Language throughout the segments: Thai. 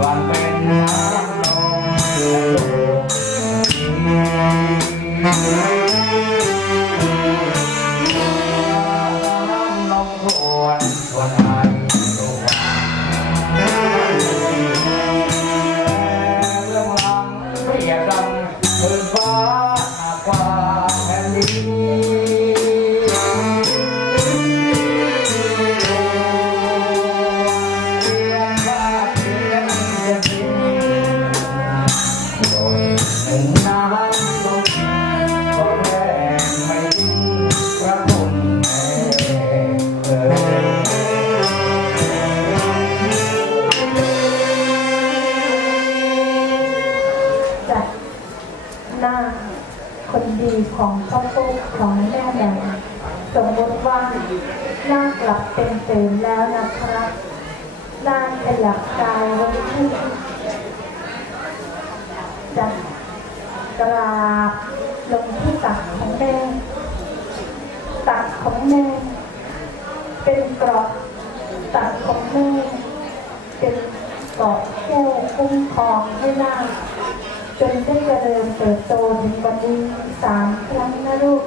มวั สมมติว่าหน้ากลับเป็นตืนแล้วนะครับหน้าขยับกายลงขึ้นจะกราบลงที่ตักของแม่ตักของแม่เป็นกรอบตักของแม่เป็นกาะแก้วคุ้มครองให้หน้าจนได้เจริญเติบโตถึงวันนี้สามครั้งนะลูก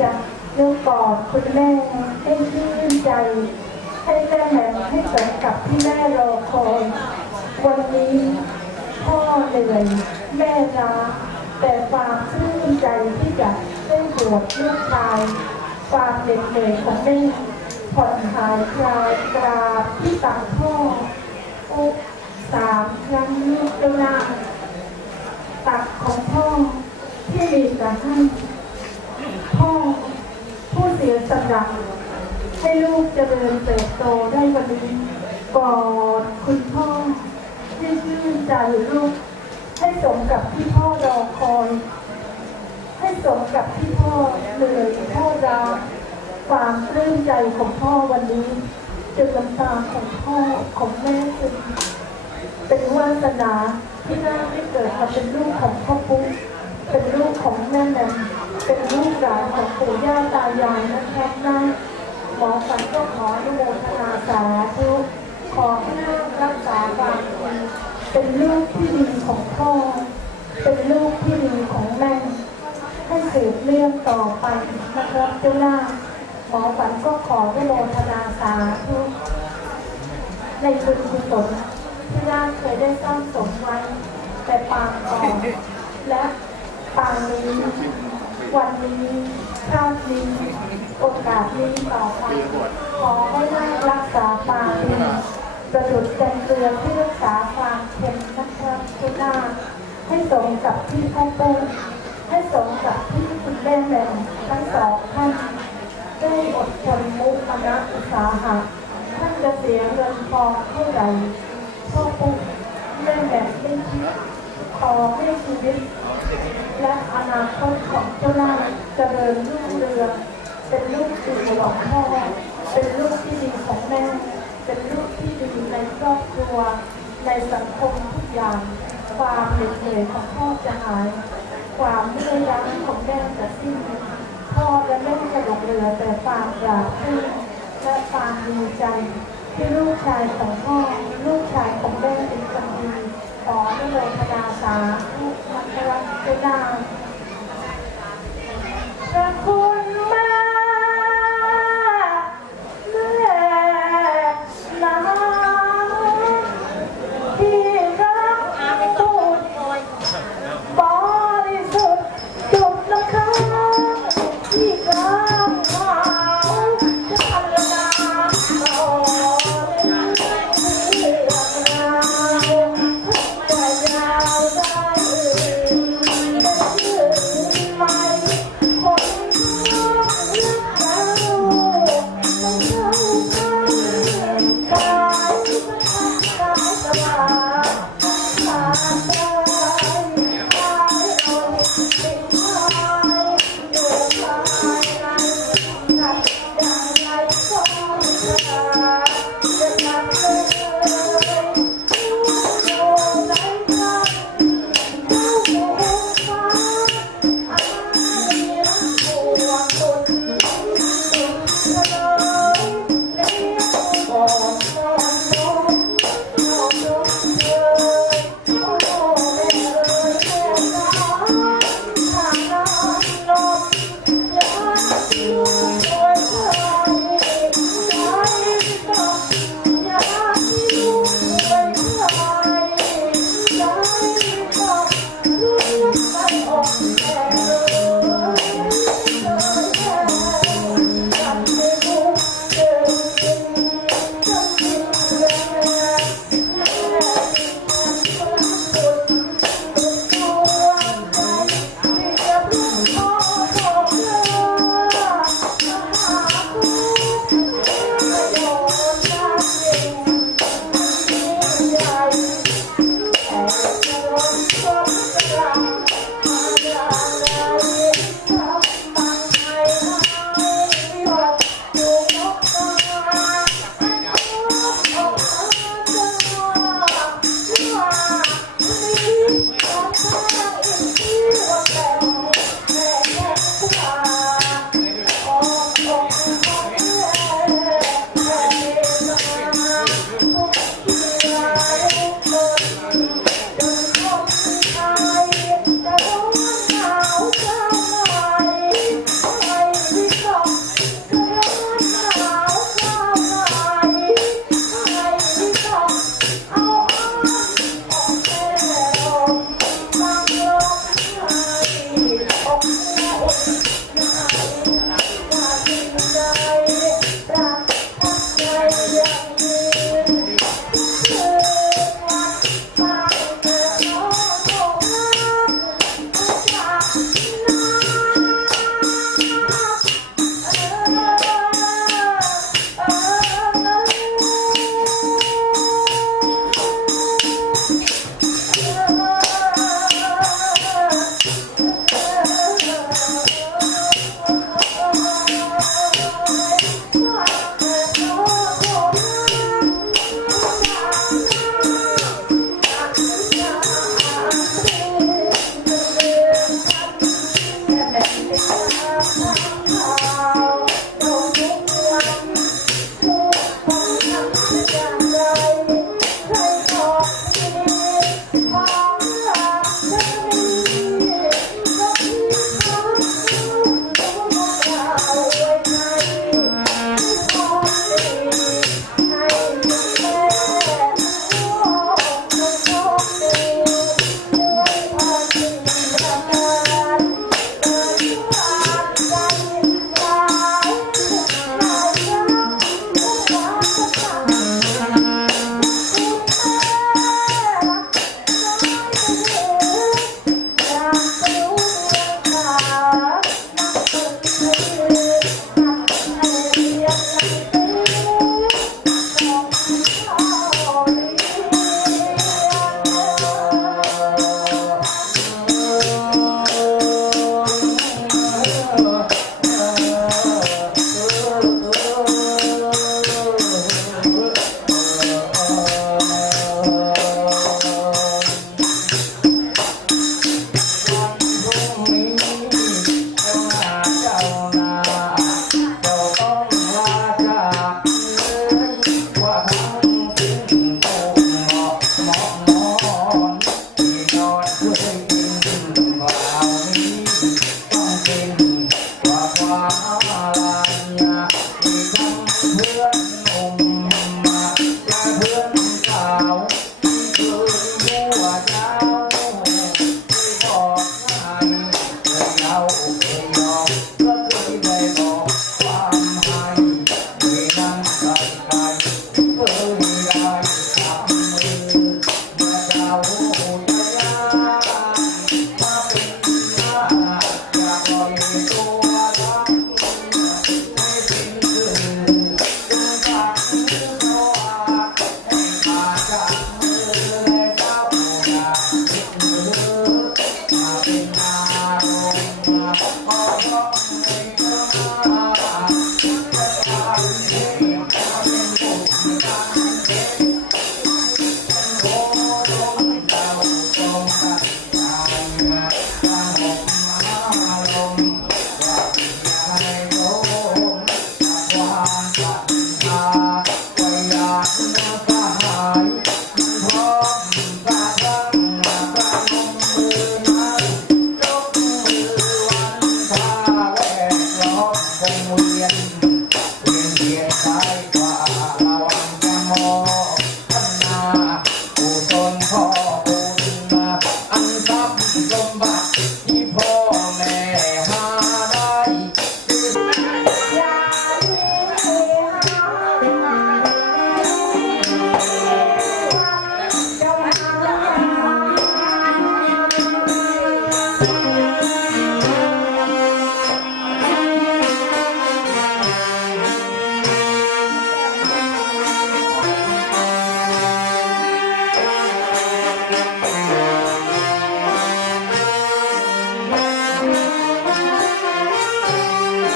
จะเลือกกอด คุณแม่ให้ชื่นใจ ให้แม่แหม่มให้สมกับที่แม่รอคอย วันนี้พ่อเหนื่อยแม่ล้าแต่ความชื่นใจที่จะได้บวชลูกชายความเหน็ดเหนื่อยของแม่ผ่อนหายคลายกราบที่ตักพ่อโอ้สามครั้งลูกเจ้าหน้าตักของพ่อที่มีแต่ให้พ่อผู้เสียสละให้ลูกเจริญเติบโตได้วันนี้กอดคุณพ่อให้ชื่นใจลูก ให้สมกับที่พ่อรอคอย ให้สมกับที่พ่อเหนื่อยพ่อรักความปลื้มใจของพ่อวันนี้จนน้ำตาของพ่อของแม่ซึมเป็นวาสนาที่น่าได้เกิดมาเป็นลูกของพ่อปุ๊เป็นลูกของแม่แหม่ม เป็นลูกหลานของปู่ย่าตายายนะครับนะหมอฝันก็ขออนุโมทนาสาธุขอให้นาครักษาความดีเป็นลูกที่ดีของพ่อ เป็นลูกที่ดีของแม่ให้สืบเรื่องต่อไปนะครับเจ้าหน้าหมอฝันก็ขออนุโมทนาสาธุในบุญกุศลที่ญาติเคยได้สร้างสมไว้แต่ปางก่อนและปางนี้ วันนี้ชาตินี้โอกาสนี้ต่อไปขอให้ญาติรักษาปางดีประดุจเป็นเรือที่รักษาความเค็มนะครับทุกหน้าให้สมกับที่พ่อปูให้สมกับที่คุณแม่แม่ทั้งสองท่านได้อดทนมุมานะอุตสาหะท่านจะเสียเงินทองเท่าไหร่พ่อปุ๊บแม่แบบไม่คิดขอให้ชีวิต และอนาคตของเจ้าหน้าเจริญรุ่งเรืองเป็นลูกดีของพ่อเป็นลูกที่ดีของแม่ เป็นลูกที่ดีในครอบครัว ในสังคมทุกอย่าง ความเหน็ดเหนื่อยของพ่อจะหาย ความเมื่อยล้าของแม่จะสิ้นพ่อและแม่จะหลงเหลือแต่ความปราบปลื้มและความดีใจที่ลูกชายของพ่อลูกชายของแม่เป็นคนดี ขอได้เลยพนาสาธุมัคครัตเจ้าพระคุณ